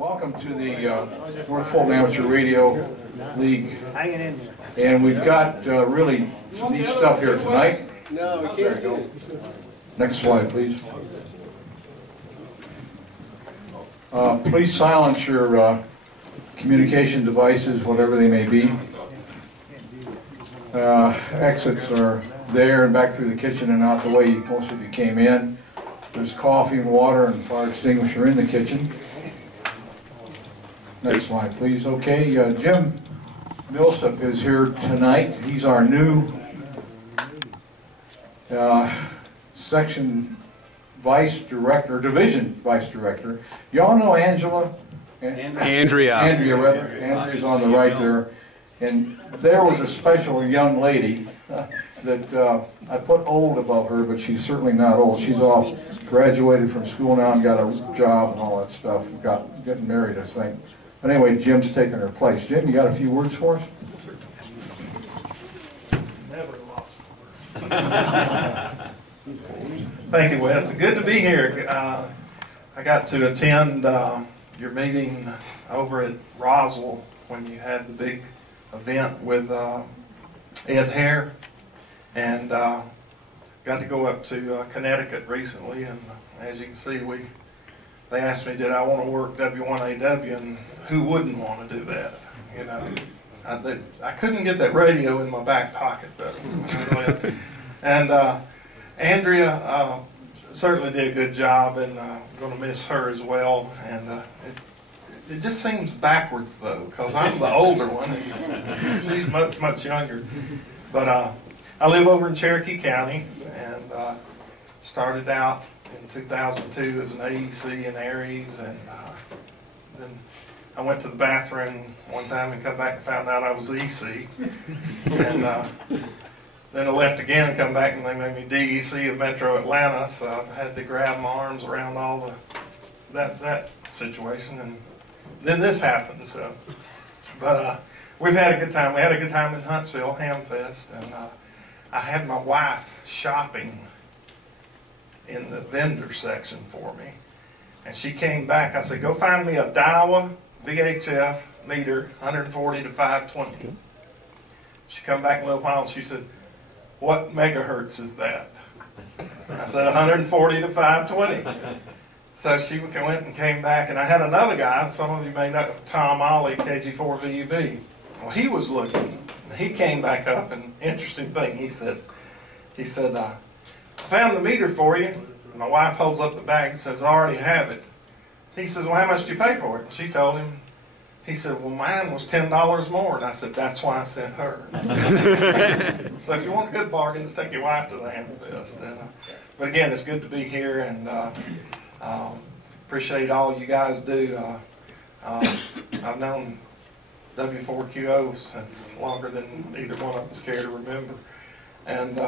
Welcome to the North Fulton Amateur Radio League. Hanging in there. And we've got really some neat stuff here tonight. No, we can't see it. Next slide, please. Please silence your communication devices, whatever they may be. Exits are there and back through the kitchen and out the way most of you came in. There's coffee and water and fire extinguisher in the kitchen. Next slide, please. Okay, Jim Millsap is here tonight. He's our new section vice director, division vice director. Y'all know Angela? Andrea. Andrea's on the right there. And there was a special young lady that I put old above her, but she's certainly not old. She's off, graduated from school now and got a job and all that stuff. Getting married, I think. But anyway, Jim's taking her place. Jim, you got a few words for us? Never lost. Thank you, Wes. Good to be here. I got to attend your meeting over at Roswell when you had the big event with Ed Hare, and got to go up to Connecticut recently, and as you can see, they asked me, did I want to work W1AW, and who wouldn't want to do that? You know, I couldn't get that radio in my back pocket though. And Andrea certainly did a good job, and I'm going to miss her as well. And it just seems backwards though, because I'm the older one, and she's much younger. But I live over in Cherokee County, and started out in 2002 as an AEC in Aries, and then I went to the bathroom one time and come back and found out I was EC, and then I left again and come back and they made me DEC of Metro Atlanta, so I had to grab my arms around all that situation, and then this happened. So, but we've had a good time. We had a good time in Huntsville, Hamfest, and I had my wife shopping in the vendor section for me, and she came back. I said, go find me a Daiwa VHF meter, 140 to 520. She come back in a little while and she said, what megahertz is that? I said 140 to 520. So she went and came back, and I had another guy, some of you may know, Tom Ollie, KG4VUB. Well, he was looking, and he came back up, and interesting thing, he said, I found the meter for you. And my wife holds up the bag and says, I already have it. He says, well, how much did you pay for it? And she told him. He said, well, mine was $10 more. And I said, that's why I sent her. So if you want good bargains, take your wife to the Hammerfest. But again, it's good to be here, and appreciate all you guys do. I've known W4QO since longer than either one of us care to remember. And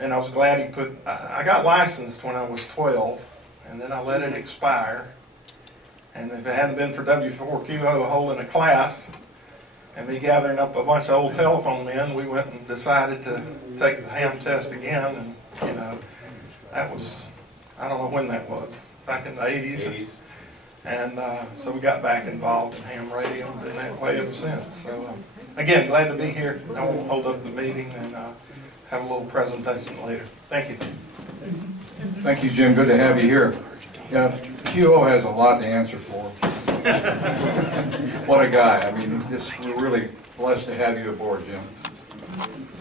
and I was glad he put, I got licensed when I was 12, and then I let it expire. And if it hadn't been for W4QO holding a class and me gathering up a bunch of old telephone men, we went and decided to take the ham test again. And, you know, that was, I don't know when that was, back in the 80s. And so we got back involved in ham radio and been that way ever since. So, again, glad to be here. I will hold up the meeting and have a little presentation later. Thank you. Thank you, Jim. Good to have you here. Yeah, QO has a lot to answer for. What a guy. I mean, we're really blessed to have you aboard, Jim.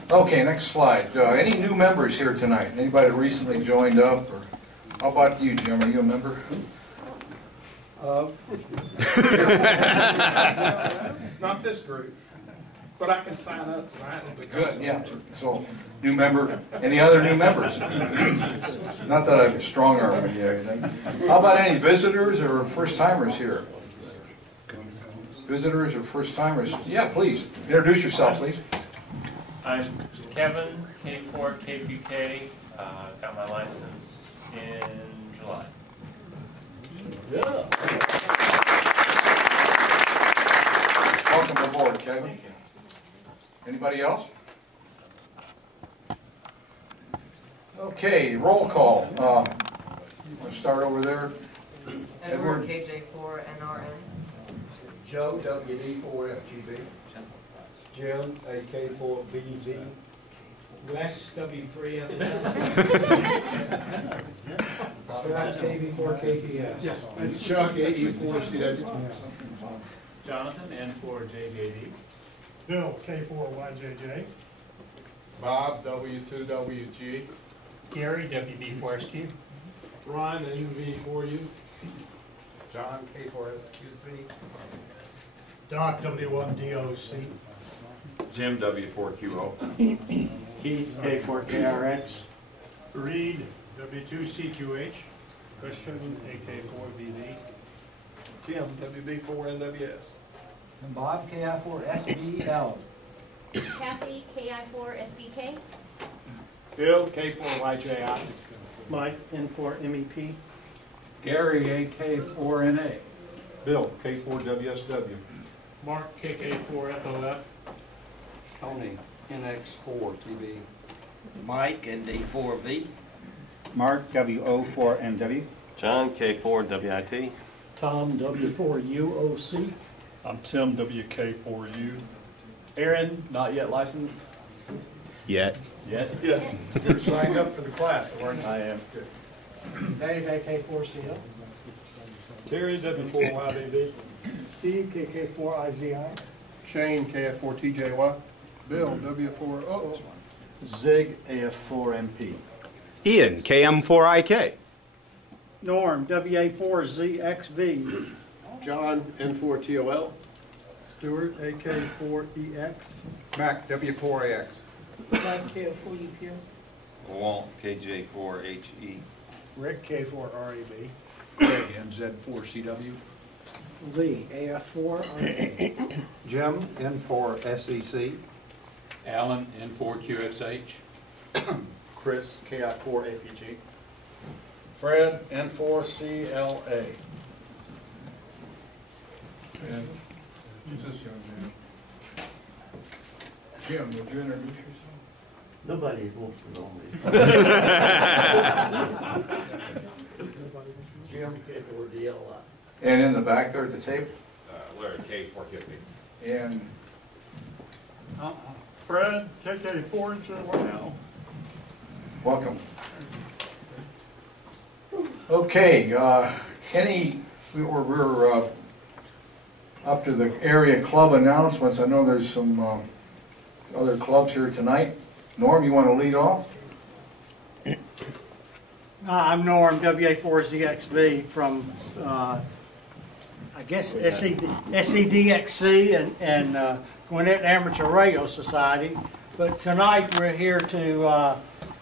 Okay, next slide. Any new members here tonight? Anybody recently joined up? Or how about you, Jim? Are you a member? Not this group, but I can sign up tonight. Good, yeah. So, new member. Any other new members? Not that I've strong-armed you or anything. How about any visitors or first-timers here? Visitors or first-timers? Yeah, please. Introduce yourself, please. I'm Kevin, K4, KPK. Got my license in July. Yeah. Welcome aboard, Kevin. Anybody else? Okay, roll call. Let's start over there. Edward, KJ4, NRN. Joe, WD4FGB. Jim, AK4BV. Wes, W3F. Scott, KB4KTS. And Chuck, AE4CW. Jonathan, N4JJD. Bill, K4YJJ. Bob, W2WG. Gary, WB4SQ. Ron, NV4U. John, K4SQC. Doc, W1DOC. Jim, W4QO. Keith, K4KRX. Reed, W2CQH. Christian, AK4BV. Jim, WB4NWS. And Bob, KI4SBL. Kathy, KI4SBK. Bill, K4YJI. Mike, N4MEP. Gary, AK4NA. Bill, K4WSW. Mark, KK4FOF. Tony, NX4TV. Mike, ND4V. Mark, WO4NW. John, K4WIT. Tom, W4UOC. I'm Tim, WK4U. Aaron, not yet licensed. Yet. Yet? You're signed up for the class, weren't you? I am. Dave, AK4CL. Terry, W4YDB. Steve, KK4IZI. Shane, KF4TJY. Bill, W4OO. Zig, AF4MP. Ian, KM4IK. Norm, WA4ZXV. John, N4TOL. Stuart, AK4EX. Mac, W4AX. Mike, K4UQ. Walt, KJ4HE. Rick, K4REB. NZ4CW. Lee, AF4RA. Jim, N4SEC. Alan, N4QXH. Chris, KI4APG. Fred, N4CLA. And who's this young man? Jim, would you introduce yourself? Nobody wants to know me. Jim, K4DLI. And in the back there at the table? Larry, K450. And Fred, KK4JY. welcome. Okay, we're up to the area club announcements. I know there's some other clubs here tonight. Norm, you want to lead off? I'm Norm, WA4ZXV from, I guess, SEDXC and Gwinnett Amateur Radio Society. But tonight we're here to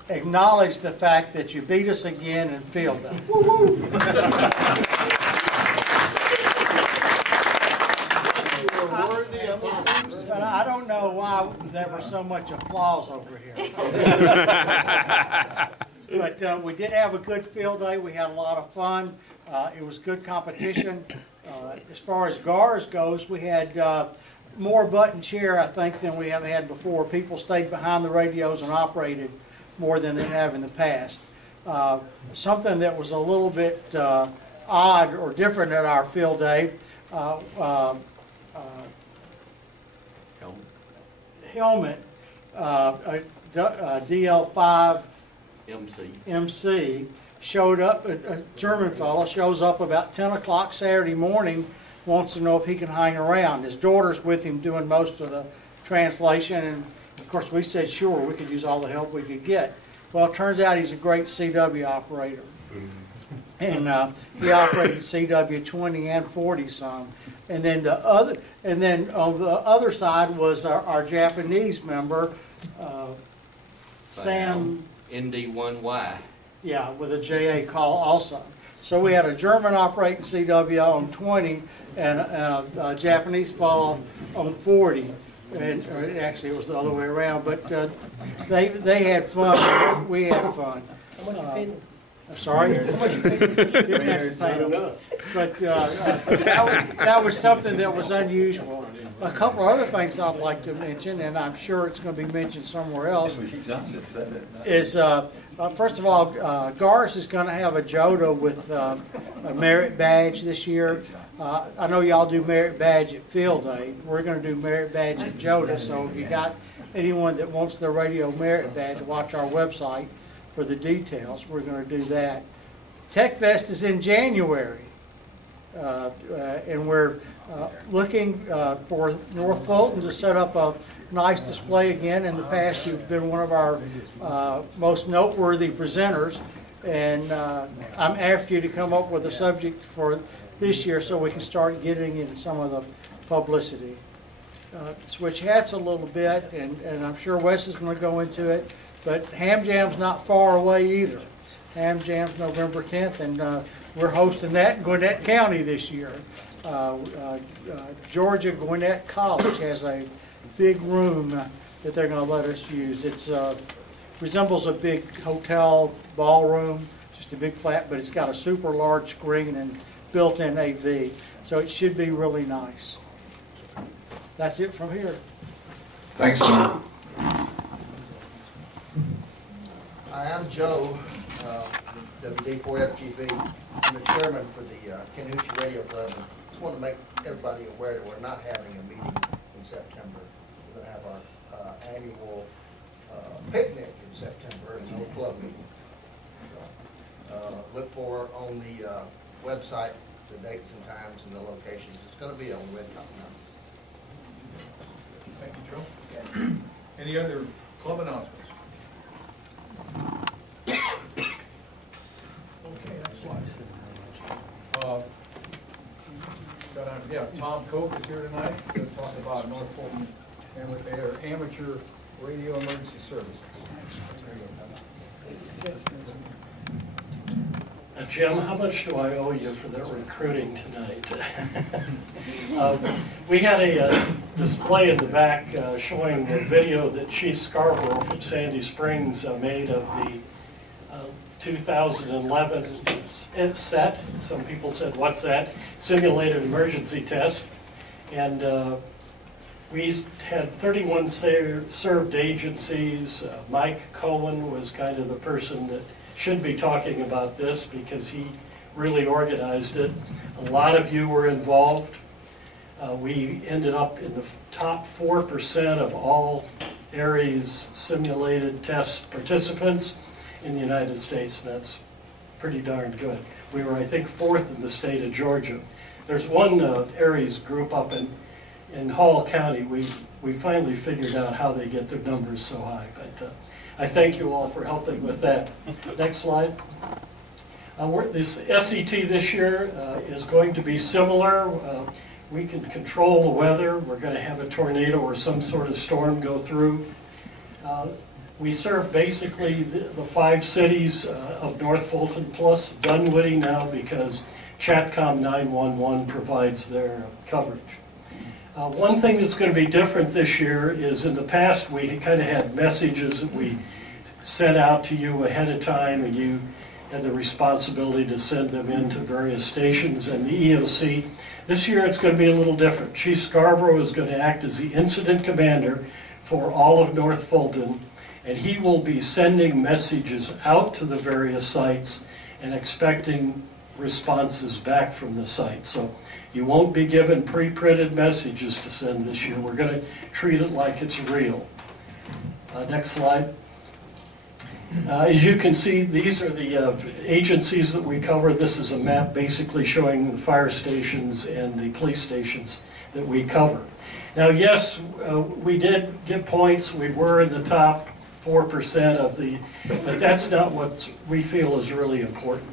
acknowledge the fact that you beat us again in field day. Woo-woo! But I don't know why there was so much applause over here. But we did have a good field day. We had a lot of fun. It was good competition. As far as GARS goes, we had more button chair, I think, than we have had before. People stayed behind the radios and operated more than they have in the past. Something that was a little bit odd or different at our field day, helmet, DL5 MC showed up, a German fellow shows up about 10 o'clock Saturday morning, wants to know if he can hang around. His daughter's with him doing most of the translation, and of course we said sure, we could use all the help we could get. Well, it turns out he's a great CW operator. And he operated CW 20 and 40 some. And then on the other side was our Japanese member, Sam ND1Y. Yeah, with a JA call also. So we had a German operating CW on 20 and a Japanese fellow on 40. And actually it was the other way around, but they had fun. We had fun. I'm sorry? Didn't have to pay them. But that was something that was unusual. A couple of other things I'd like to mention, and I'm sure it's going to be mentioned somewhere else, is first of all, GARS is going to have a JOTA with a merit badge this year. I know y'all do merit badge at Field Day. We're going to do merit badge at Joda, so if you got anyone that wants their radio merit badge, watch our website for the details. We're going to do that. Tech Fest is in January, and we're looking for North Fulton to set up a nice display again. In the past, you've been one of our most noteworthy presenters, and I'm after you to come up with a subject for this year so we can start getting in some of the publicity. Switch hats a little bit, and I'm sure Wes is going to go into it, but Ham Jam's not far away either. Ham Jam's November 10th, and we're hosting that in Gwinnett County this year. Georgia Gwinnett College has a big room that they're going to let us use. It resembles a big hotel ballroom, just a big flat, but it's got a super large screen and built-in AV, so it should be really nice. That's it from here. Thanks, Tom. Hi, I'm Joe, WD4FGB. I'm the chairman for the Canoochee Radio Club. And just want to make everybody aware that we're not having a meeting in September. We're going to have our annual picnic in September and no club meeting. So, look for on the website the dates and times and the locations. It's going to be on Redtop now. Thank you, Joe. Okay. Any other club announcements? Okay, next slide. Yeah, Tom Cope is here tonight to talk about North Fulton Amateur Radio Emergency Services. Jim, how much do I owe you for that recruiting tonight? We had a display in the back showing a video that Chief Scarborough from Sandy Springs made of the 2011 SET. Some people said, what's that? Simulated emergency test. And we had 31 served agencies. Mike Cohen was kind of the person that should be talking about this because he really organized it. A lot of you were involved. We ended up in the top 4% of all ARES simulated test participants in the United States, and that's pretty darn good. We were, I think, 4th in the state of Georgia. There's one ARES group up in Hall County. We finally figured out how they get their numbers so high, but I thank you all for helping with that. Next slide. This SET this year is going to be similar. We can control the weather. We're going to have a tornado or some sort of storm go through. We serve basically the 5 cities of North Fulton plus Dunwoody now because Chatcom 911 provides their coverage. One thing that's going to be different this year is in the past we kind of had messages that we sent out to you ahead of time and you had the responsibility to send them into various stations and the EOC. This year it's going to be a little different. Chief Scarborough is going to act as the incident commander for all of North Fulton, and he will be sending messages out to the various sites and expecting responses back from the site. So you won't be given pre-printed messages to send this year. We're going to treat it like it's real. Next slide. As you can see, these are the agencies that we cover. This is a map basically showing the fire stations and the police stations that we cover. Now, yes, we did get points. We were in the top 4% of the, but that's not what we feel is really important.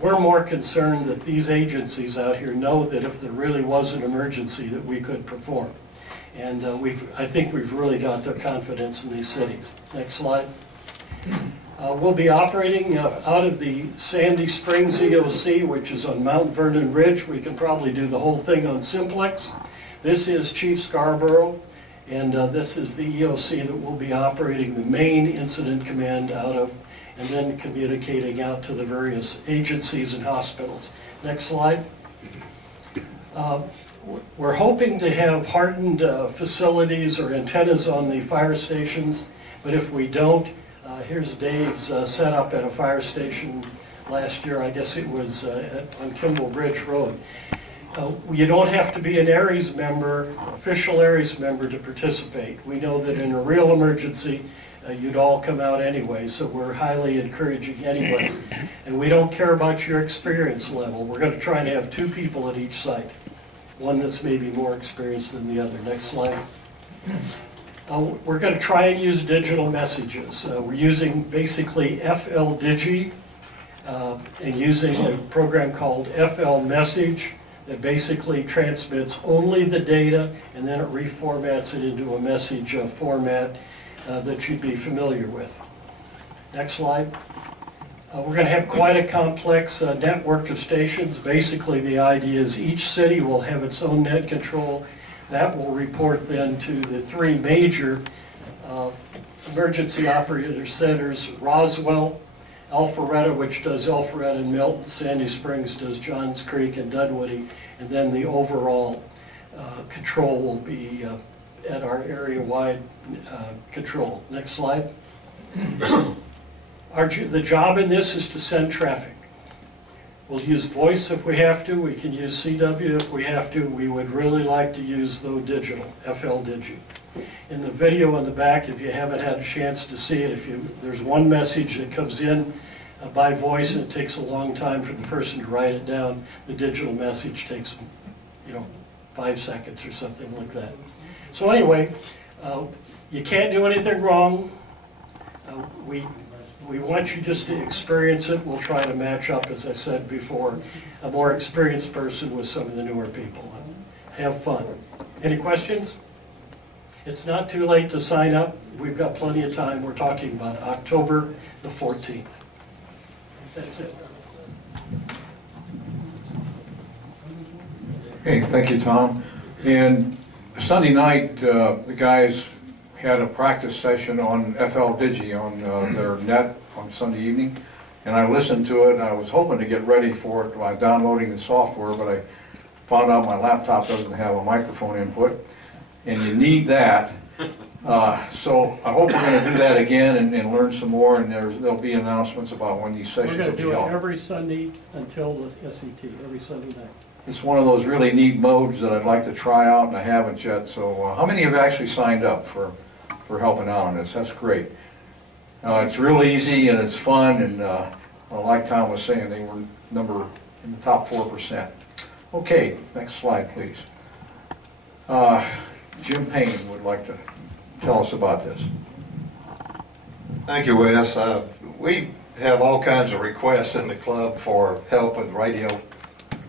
We're more concerned that these agencies out here know that if there really was an emergency that we could perform. And I think we've really got their confidence in these cities. Next slide. We'll be operating out of the Sandy Springs EOC, which is on Mount Vernon Ridge. We can probably do the whole thing on simplex. This is Chief Scarborough, and this is the EOC that will be operating the main incident command out of, and then communicating out to the various agencies and hospitals. Next slide. We're hoping to have hardened facilities or antennas on the fire stations, but if we don't, here's Dave's setup at a fire station last year. I guess it was on Kimball Bridge Road. You don't have to be an ARES member, official ARES member, to participate. We know that in a real emergency, you'd all come out anyway, so we're highly encouraging anyway. And we don't care about your experience level. We're going to try to have 2 people at each site, one that's maybe more experienced than the other. Next slide. We're going to try and use digital messages. We're using basically FL Digi and using a program called FL Message that basically transmits only the data and then it reformats it into a message format that you'd be familiar with. Next slide. We're going to have quite a complex network of stations. Basically, the idea is each city will have its own net control. That will report then to the 3 major emergency operator centers: Roswell, Alpharetta, which does Alpharetta and Milton, Sandy Springs does Johns Creek and Dunwoody, and then the overall control will be at our area-wide control. Next slide. The job in this is to send traffic. We'll use voice if we have to. We can use CW if we have to. We would really like to use, though, digital, FL Digi. In the video in the back, if you haven't had a chance to see it, there's one message that comes in by voice, and it takes a long time for the person to write it down. The digital message takes, 5 seconds or something like that. So anyway, you can't do anything wrong. We want you just to experience it. We'll try to match up, as I said before, a more experienced person with some of the newer people. Have fun. Any questions? It's not too late to sign up. We've got plenty of time. We're talking about October the 14th. That's it. Okay, thank you, Tom. And Sunday night, the guys had a practice session on FL Digi on their net on Sunday evening, and I listened to it, and I was hoping to get ready for it by downloading the software, but I found out my laptop doesn't have a microphone input, and you need that. So I hope we're going to do that again and learn some more, and there'll be announcements about when these sessions will be held. We're going to do it every Sunday until the SET, every Sunday night. It's one of those really neat modes that I'd like to try out, and I haven't yet. So how many have actually signed up for helping out on this? That's great. It's real easy and it's fun, and like Tom was saying, they were in the top 4%. Okay, next slide, please. Jim Payne would like to tell us about this. Thank you, Wes. We have all kinds of requests in the club for help with radio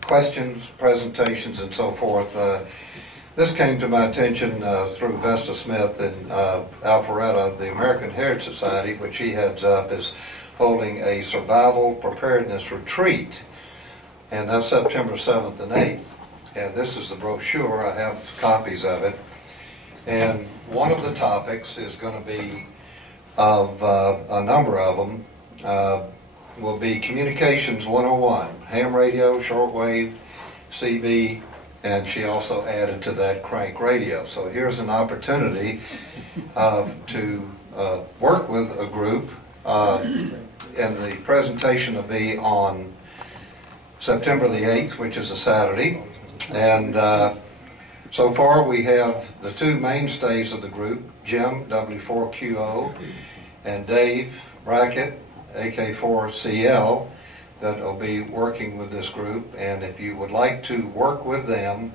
questions, presentations, and so forth. This came to my attention through Vesta Smith in Alpharetta. The American Heritage Society, which he heads up, is holding a survival preparedness retreat, and that's September 7th and 8th. And this is the brochure. I have copies of it. And one of the topics is going to be, of a number of them, will be Communications 101, ham radio, shortwave, CB, and she also added to that crank radio. So here's an opportunity to work with a group, and the presentation will be on September the 8th, which is a Saturday. And so far we have the 2 mainstays of the group, Jim, W4QO, and Dave Brackett, AK4CL, that will be working with this group. And if you would like to work with them,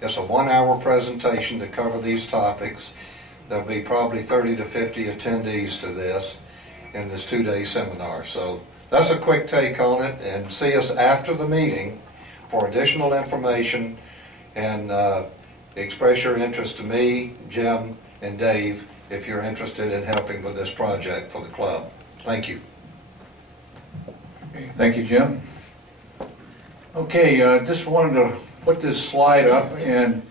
it's a 1-hour presentation to cover these topics. There'll be probably 30 to 50 attendees to this in this 2-day seminar. So that's a quick take on it, and see us after the meeting for additional information, and express your interest to me, Jim, and Dave if you're interested in helping with this project for the club. Thank you. Okay, thank you, Jim. Okay, just wanted to put this slide up, and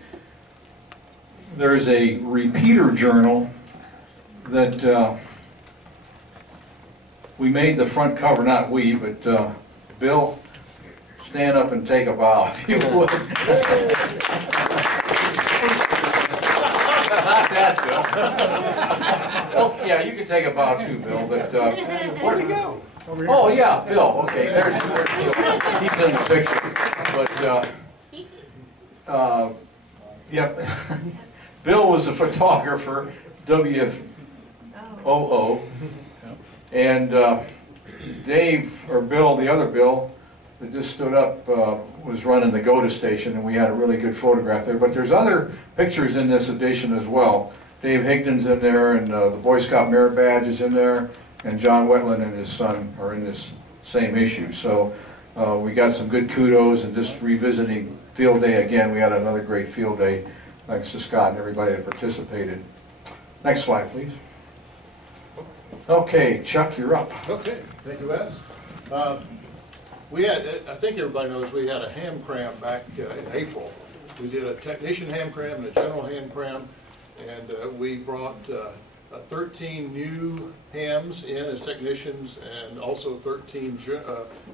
there's a repeater journal that we made the front cover, not we, but Bill, stand up and take a bow if you would. Not that, Bill. Oh, yeah, you can take a bow too, Bill, but Where'd he go? Oh, yeah, Bill, okay, there's Bill. He's in the picture. But, yep, Bill was a photographer, WOO, and Dave, or Bill, the other Bill, that just stood up, was running the GOTA station, and we had a really good photograph there. But there's other pictures in this edition as well. Dave Higdon's in there, and the Boy Scout Merit Badge is in there, and John Wetland and his son are in this same issue. So we got some good kudos, and just revisiting field day again, we had another great field day. Thanks to Scott and everybody that participated. Next slide, please. Okay, Chuck, you're up. Okay, thank you, Wes. We had, I think everybody knows, we had a ham cram back in April. We did a technician ham cram and a general ham cram, and we brought 13 new hams in as technicians, and also 13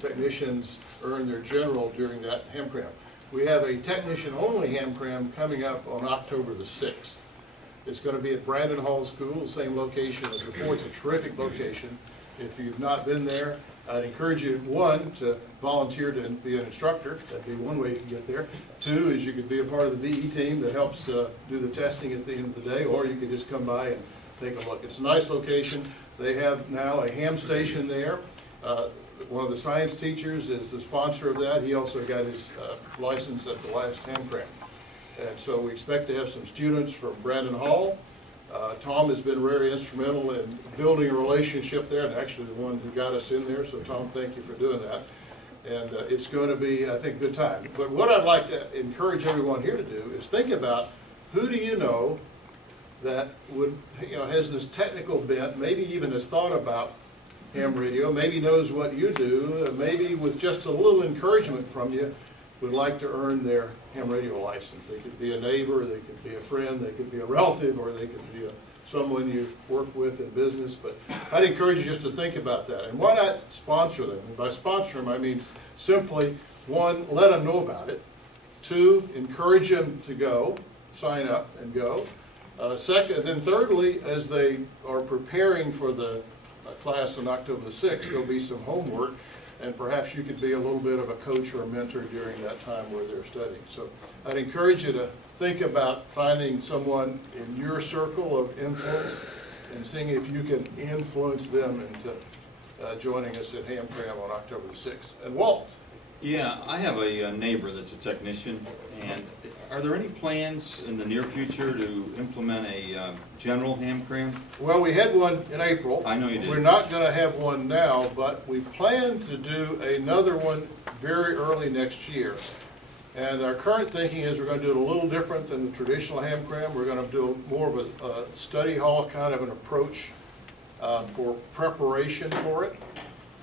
technicians earned their general during that ham cram. We have a technician-only ham cram coming up on October the 6th. It's going to be at Brandon Hall School, the same location as before. It's a terrific location. If you've not been there, I'd encourage you, one, to volunteer to be an instructor. That'd be one way you can get there. Two is you could be a part of the VE team that helps do the testing at the end of the day, or you could just come by and take a look. It's a nice location. They have now a ham station there. One of the science teachers is the sponsor of that. He also got his license at the last ham cram. And so we expect to have some students from Brandon Hall. Tom has been very instrumental in building a relationship there, and actually the one who got us in there. So Tom, thank you for doing that. And it's going to be, I think, a good time. But what I'd like to encourage everyone here to do is think about, who do you know that would, has this technical bent, maybe even has thought about ham radio, maybe knows what you do, maybe with just a little encouragement from you, would like to earn their ham radio license. They could be a neighbor, they could be a friend, they could be a relative, or they could be someone you work with in business. But I'd encourage you just to think about that. And why not sponsor them? And by sponsor them, I mean simply, one, let them know about it. Two, encourage them to go, sign up and go. Second, then thirdly, as they are preparing for the class on October the 6th, there'll be some homework, and perhaps you could be a little bit of a coach or a mentor during that time where they're studying. So I'd encourage you to think about finding someone in your circle of influence and seeing if you can influence them into joining us at Ham Cram on October the 6th. And Walt. Yeah, I have a neighbor that's a technician, and are there any plans in the near future to implement a general ham cram? Well, we had one in April. I know you did. We're not going to have one now, but we plan to do another one very early next year. And our current thinking is we're going to do it a little different than the traditional ham cram. We're going to do more of a study hall kind of an approach for preparation for it.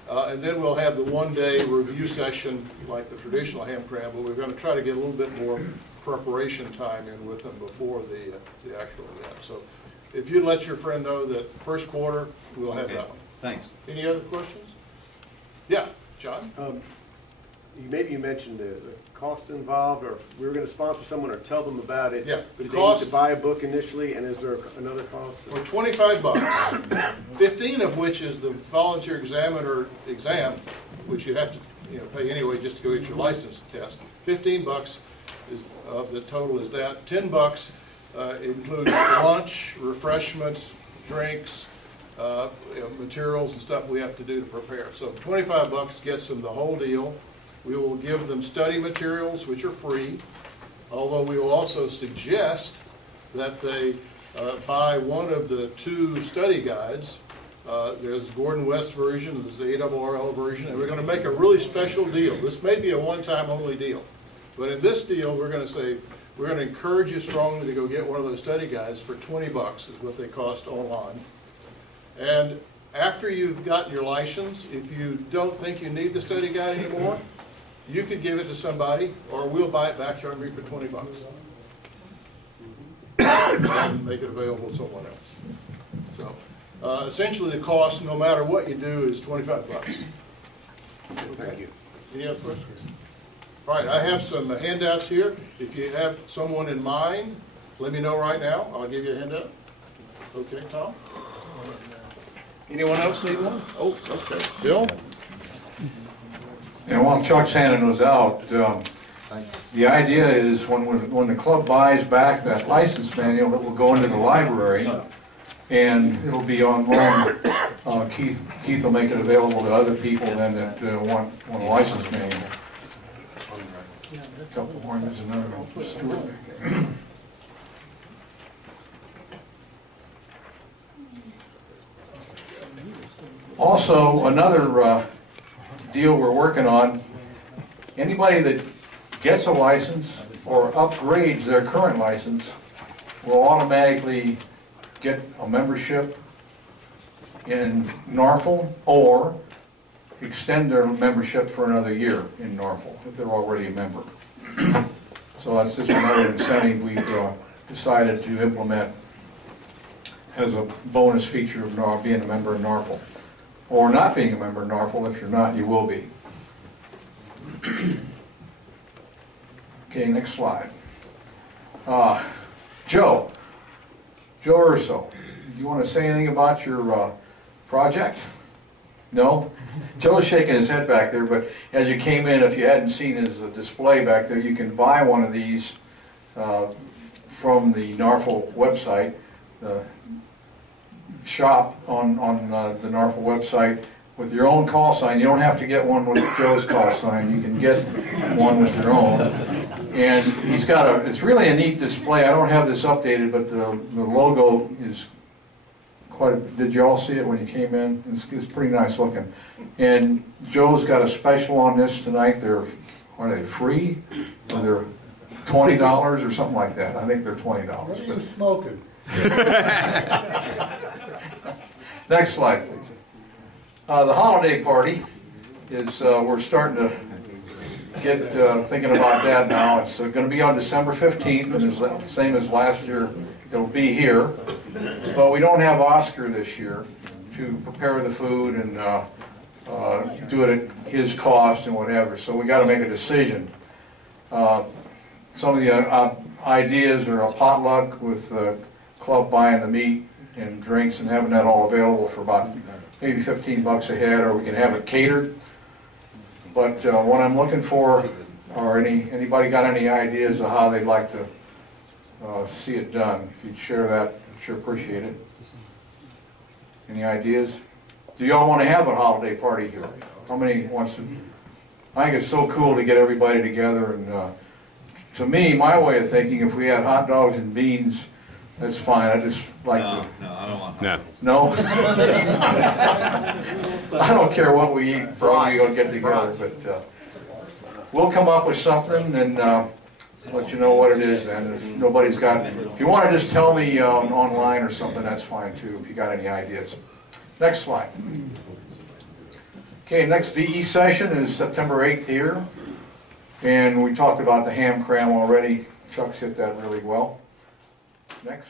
And then we'll have the one-day review session like the traditional ham cram, but we're going to try to get a little bit more preparation time in with them before the actual event. So if you'd let your friend know that first quarter, we'll have that one. Thanks. Any other questions? Yeah, John? Maybe you mentioned the cost involved, or if we were going to sponsor someone or tell them about it. Yeah, the cost. They need to buy a book initially, and is there another cost? For $25, 15 of which is the volunteer examiner exam, which you have to pay anyway just to go get your license test. $15 is of the total is that. $10 includes lunch, refreshments, drinks, materials and stuff we have to do to prepare. So $25 gets them the whole deal. We will give them study materials, which are free, although we will also suggest that they buy one of the 2 study guides. There's Gordon West version, there's the ARRL version, and we're going to make a really special deal. This may be a one-time only deal, but in this deal we're going to say, we're going to encourage you strongly to go get one of those study guides for $20 is what they cost online. And after you've gotten your license, if you don't think you need the study guide anymore, you can give it to somebody, or we'll buy it back from you for $20. And make it available to someone else. So essentially the cost, no matter what you do, is $25. Okay. Thank you. Any other questions? All right, I have some handouts here. If you have someone in mind, let me know right now. I'll give you a handout. Okay, Tom? Anyone else need one? Oh, okay. Bill? And while Chuck's handing those out, the idea is when the club buys back that license manual, it will go into the library, and it'll be on loan. Keith will make it available to other people then that want a license manual. A couple more, and there's another one for Stuart back there. Also, another deal we're working on, anybody that gets a license or upgrades their current license will automatically get a membership in NFARL or extend their membership for another year in NFARL if they're already a member. So that's just another incentive we've decided to implement as a bonus feature of being a member of NFARL. Or not being a member of NFARL. If you're not, you will be. Okay, next slide. Joe Urso, do you want to say anything about your project? No? Joe's shaking his head back there, but as you came in, if you hadn't seen his display back there, you can buy one of these from the NFARL website. Shop on the NFARL website with your own call sign. You don't have to get one with Joe's call sign. You can get one with your own. And he's got it's really a neat display. I don't have this updated, but the logo is quite, did you all see it when you came in? It's pretty nice looking. And Joe's got a special on this tonight. Are they free? Or they're $20 or something like that. I think they're $20. What are you smoking? Next slide, please. The holiday party is, we're starting to get thinking about that now. It's going to be on December 15th, and it's the same as last year. It'll be here, but we don't have Oscar this year to prepare the food and do it at his cost and whatever. So we got to make a decision. Some of the ideas are a potluck with the club buying the meat and drinks and having that all available for about maybe 15 bucks a head, or we can have it catered. But what I'm looking for, or anybody got any ideas of how they'd like to see it done? If you'd share that, I'd sure appreciate it. Any ideas? Do y'all want to have a holiday party here? How many wants to? I think it's so cool to get everybody together, and to me, my way of thinking, if we had hot dogs and beans, that's fine. I just like to. No, I don't want No. No? I don't care what we eat, probably we'll get together, but we'll come up with something and let you know what it is then. If nobody's got, if you want to just tell me online or something, that's fine too, if you got any ideas. Next slide. Okay, next VE session is September 8th here. And we talked about the ham cram already. Chuck's hit that really well. Next.